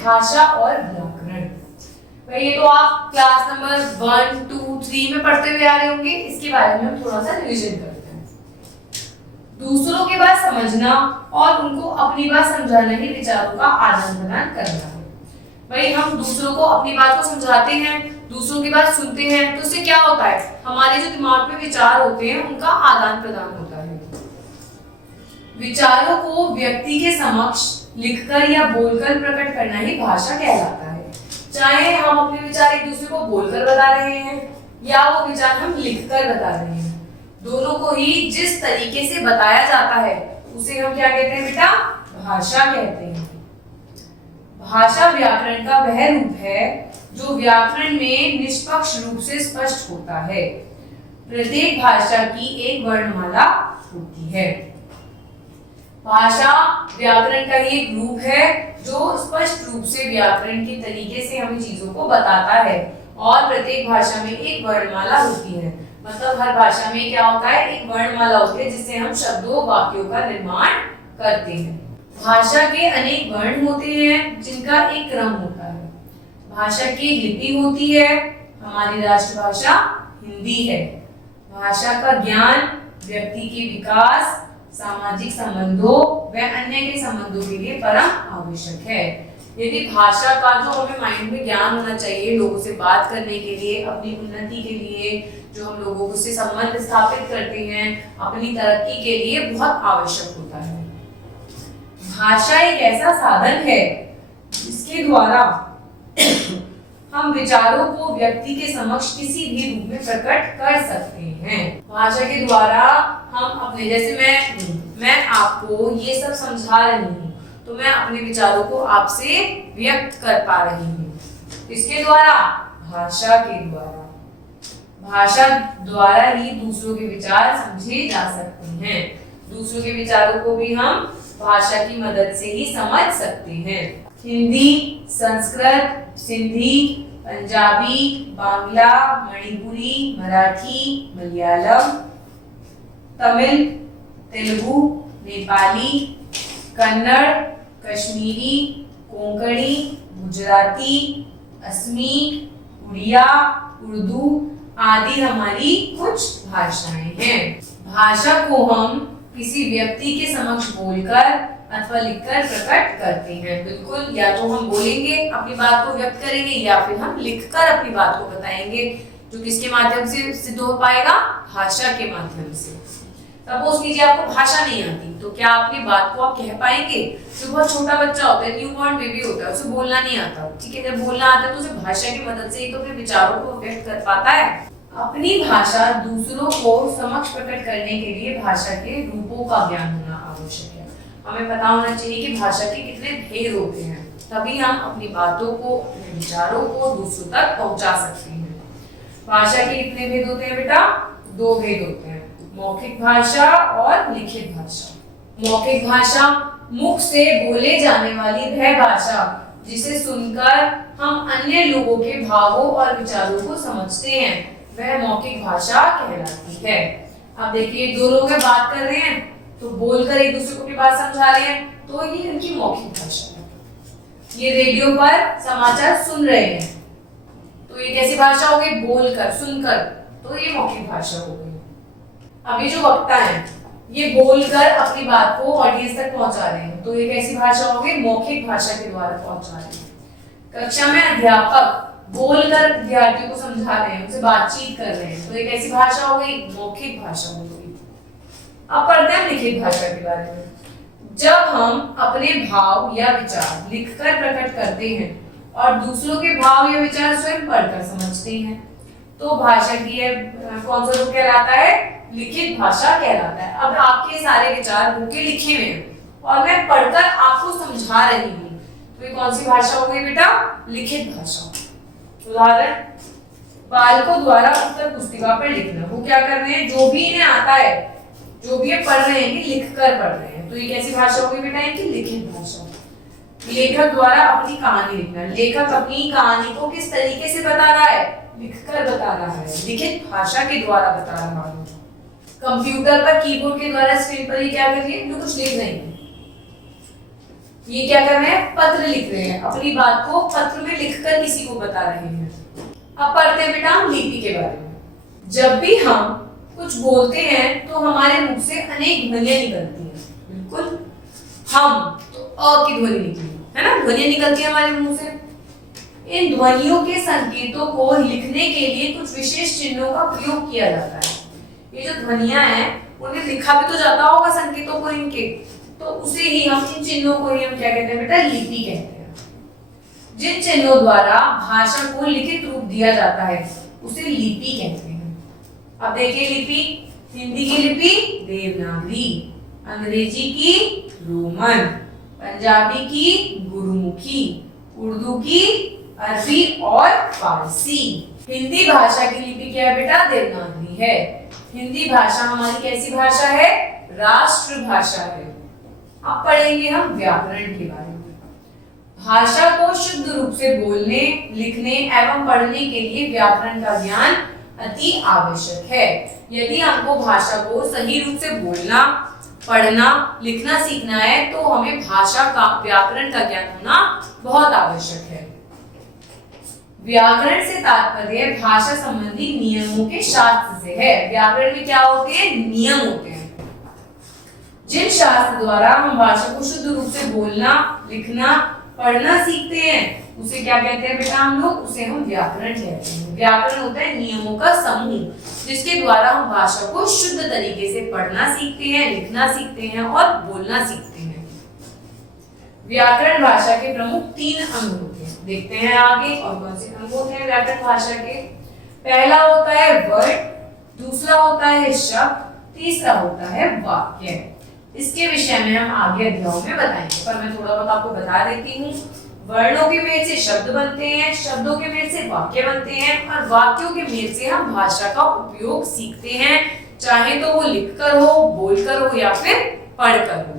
भाषा और व्याकरण। भाई ये तो आप क्लास नंबर 1, 2, 3 में पढ़ते हुए आ रहे होंगे। इसके बारे में हम थोड़ा सा रिवीजन करते हैं। दूसरों की बात समझना और उनको अपनी बात समझाना ही विचारों का आदान प्रदान करना है। भाई हम दूसरों को अपनी बात को समझाते हैं, दूसरों की बात सुनते हैं, तो उससे क्या होता है, हमारे जो दिमाग में विचार होते हैं उनका आदान प्रदान होता है। विचारों को व्यक्ति के समक्ष लिखकर या बोलकर प्रकट करना ही भाषा कहलाता है। चाहे हम अपने विचार एक दूसरे को बोलकर बता रहे हैं या वो विचार हम लिखकर बता रहे हैं, दोनों को ही जिस तरीके से बताया जाता है उसे हम क्या कहते हैं बेटा, भाषा कहते हैं। भाषा व्याकरण का वह रूप है जो व्याकरण में निष्पक्ष रूप से स्पष्ट होता है। प्रत्येक भाषा की एक वर्णमाला होती है। भाषा व्याकरण का ही एक रूप है जो स्पष्ट रूप से व्याकरण के तरीके से हमें चीजों को बताता है और प्रत्येक भाषा में एक वर्णमाला होती है। मतलब हर भाषा में क्या होता है, एक वर्णमाला होती है जिससे हम शब्दों वाक्यों का निर्माण करते हैं। भाषा के अनेक वर्ण होते हैं जिनका एक क्रम होता है। भाषा की लिपि होती है, हमारी राष्ट्रभाषा हिंदी है। भाषा का ज्ञान व्यक्ति के विकास, सामाजिक संबंधों व अन्य के संबंधों के लिए परम आवश्यक है। यदि भाषा का जो हमें माइंड में ज्ञान होना चाहिए लोगों से बात करने के लिए, अपनी उन्नति के लिए, जो हम लोगों से संबंध स्थापित करते हैं, अपनी तरक्की के लिए बहुत आवश्यक होता है। भाषा एक ऐसा साधन है जिसके द्वारा हम विचारों को व्यक्ति के समक्ष किसी भी रूप में प्रकट कर सकते हैं। भाषा के द्वारा हम अपने, जैसे मैं आपको ये सब समझा रही हूँ तो मैं अपने विचारों को आपसे व्यक्त कर पा रही हूँ। इसके द्वारा, भाषा के द्वारा। भाषा द्वारा ही दूसरों के विचार समझे जा सकते हैं। दूसरों के विचारों को भी हम भाषा की मदद से ही समझ सकते हैं। हिंदी, संस्कृत, सिंधी, पंजाबी, बांग्ला, मणिपुरी, मराठी, मलयालम, तमिल, तेलुगु, नेपाली, कन्नड़, कश्मीरी, कोंकणी, गुजराती, असमी, उड़िया, उर्दू आदि हमारी कुछ भाषाएं हैं। भाषा को हम किसी व्यक्ति के समक्ष बोलकर अथवा लिखकर प्रकट करते हैं। बिल्कुल, या तो हम बोलेंगे, अपनी बात को व्यक्त करेंगे, या फिर हम लिखकर अपनी बात को बताएंगे, जो किसके माध्यम से सिद्ध हो पाएगा, भाषा के माध्यम से। सपोज कीजिए आपको भाषा नहीं आती, तो क्या अपनी बात को आप कह पाएंगे? जो बहुत छोटा बच्चा होता है, न्यूबॉर्न बेबी होता है, उसे बोलना नहीं आता, ठीक है, जब बोलना आता है तो उसे भाषा की मदद से ही तो अपने विचारों को व्यक्त कर पाता है। अपनी भाषा दूसरों को समक्ष प्रकट करने के लिए भाषा के रूपों का ज्ञान होना आवश्यक है। हमें पता होना चाहिए कि भाषा के कितने भेद होते हैं, तभी हम अपनी बातों को, अपने विचारों को दूसरों तक पहुंचा सकते हैं। भाषा के कितने भेद होते हैं बेटा? 2 भेद होते हैं, मौखिक भाषा और लिखित भाषा। मौखिक भाषा मुख से बोले जाने वाली वह भाषा जिसे सुनकर हम अन्य लोगों के भावों और विचारों को समझते हैं, वह मौखिक भाषा कहलाती है। अब देखिए, 2 लोग बात कर रहे हैं तो बोलकर एक दूसरे को अपनी बात समझा रहे हैं, तो ये इनकी मौखिक भाषा है। ये रेडियो पर समाचार सुन रहे हैं, तो ये कैसी भाषा हो गई? बोलकर, सुनकर, तो ये मौखिक भाषा हो गई। अब ये जो वक्ता है, ये बोलकर अपनी बात को ऑडियंस तक पहुंचा रहे हैं, तो ये कैसी भाषा हो गई? मौखिक भाषा के द्वारा पहुंचा रहे हैं। कक्षा में अध्यापक बोलकर विद्यार्थियों को समझा रहे हैं, उनसे बातचीत कर रहे हैं, तो ये कैसी भाषा हो गई? मौखिक भाषा हो गई। अब पढ़ते हैं लिखित भाषा के बारे में। जब हम अपने भाव या विचार लिखकर प्रकट करते हैं और दूसरों के भाव या विचार स्वयं पढ़कर समझते हैं, तो भाषा की कौन सा रूप कहलाता है? लिखित भाषा कहलाता है। अब आपके सारे विचार बुक के लिखे हुए हैं और मैं पढ़कर आपको समझा रही हूँ, तो ये कौन सी भाषा हो गई बेटा? लिखित भाषा। उदाहरण, बालकों द्वारा उत्तर पुस्तिका पर लिखना। वो क्या कर रहे हैं? जो भी इन्हें आता है, जो भी ये पढ़ रहे हैं, लिखकर पढ़ रहे हैं, तो ये कैसी भाषा हो गई बेटा? इनकी लिखित भाषा। लेखक द्वारा अपनी कहानी लिखना। लेखक अपनी कहानी को किस तरीके से बता रहा है? लिखकर बता रहा है, लिखित भाषा के द्वारा बता रहा है। कंप्यूटर पर कीबोर्ड के द्वारा स्क्रीन पर ही क्या कर रही है? कुछ लिख रही है। ये क्या कर रहे हैं, पत्र लिख रहे हैं, अपनी बात को पत्र में लिखकर किसी को बता रहे हैं। अब पढ़ते हैं बेटा हम लिपि के बारे में। जब भी हम कुछ बोलते हैं तो हमारे मुख से अनेक ध्वनियां निकलती हैं। बिल्कुल, हम तो अ की ध्वनि निकली है ना, ध्वनियां निकलती है हमारे मुंह से। इन ध्वनियों के संकेतों को लिखने के लिए कुछ विशेष चिन्हों का प्रयोग किया जाता है। ये जो ध्वनियां हैं उन्हें लिखा भी तो जाता होगा संकेतों को इनके, तो उसे ही हम, इन चिन्हों को ही हम क्या कहते हैं बेटा, लिपि कहते हैं। जिन चिन्हों द्वारा भाषा को लिखित रूप दिया जाता है उसे लिपि कहते हैं। अब देखिए लिपि, हिंदी की लिपि देवनागरी, अंग्रेजी की रोमन, पंजाबी की गुरुमुखी, उर्दू की अरबी और फारसी। हिंदी भाषा की लिपि क्या है बेटा, देवनागरी है। हिंदी भाषा हमारी कैसी भाषा है, राष्ट्र भाषा है। अब पढ़ेंगे हम व्याकरण के बारे में। भाषा को शुद्ध रूप से बोलने, लिखने एवं पढ़ने के लिए व्याकरण का ज्ञान अति आवश्यक है। यदि हमको भाषा को सही रूप से बोलना, पढ़ना, लिखना सीखना है तो हमें भाषा का, व्याकरण का ज्ञान होना बहुत आवश्यक है। व्याकरण से तात्पर्य भाषा संबंधी नियमों के शास्त्र से है। व्याकरण में क्या होते हैं, नियम होते हैं। जिन शास्त्र द्वारा हम भाषा को शुद्ध रूप से बोलना, लिखना, पढ़ना सीखते हैं उसे क्या कहते हैं बेटा हम लोग, उसे हम व्याकरण कहते हैं। व्याकरण होता है नियमों का समूह जिसके द्वारा हम भाषा को शुद्ध तरीके से पढ़ना सीखते हैं, लिखना सीखते हैं और बोलना सीखते हैं। व्याकरण भाषा के प्रमुख 3 अंग होते हैं। देखते हैं आगे और कौन से अंग होते हैं व्याकरण भाषा के। पहला होता है वर्ड, दूसरा होता है शब्द, तीसरा होता है वाक्य। इसके विषय में हम आगे अध्यायों में बताएंगे, पर मैं थोड़ा बहुत आपको बता देती हूँ। वर्णों के मेल से शब्द बनते हैं, शब्दों के मेल से वाक्य बनते हैं और वाक्यों के मेल से हम भाषा का उपयोग सीखते हैं, चाहे तो वो लिखकर हो, बोलकर हो या फिर पढ़कर हो।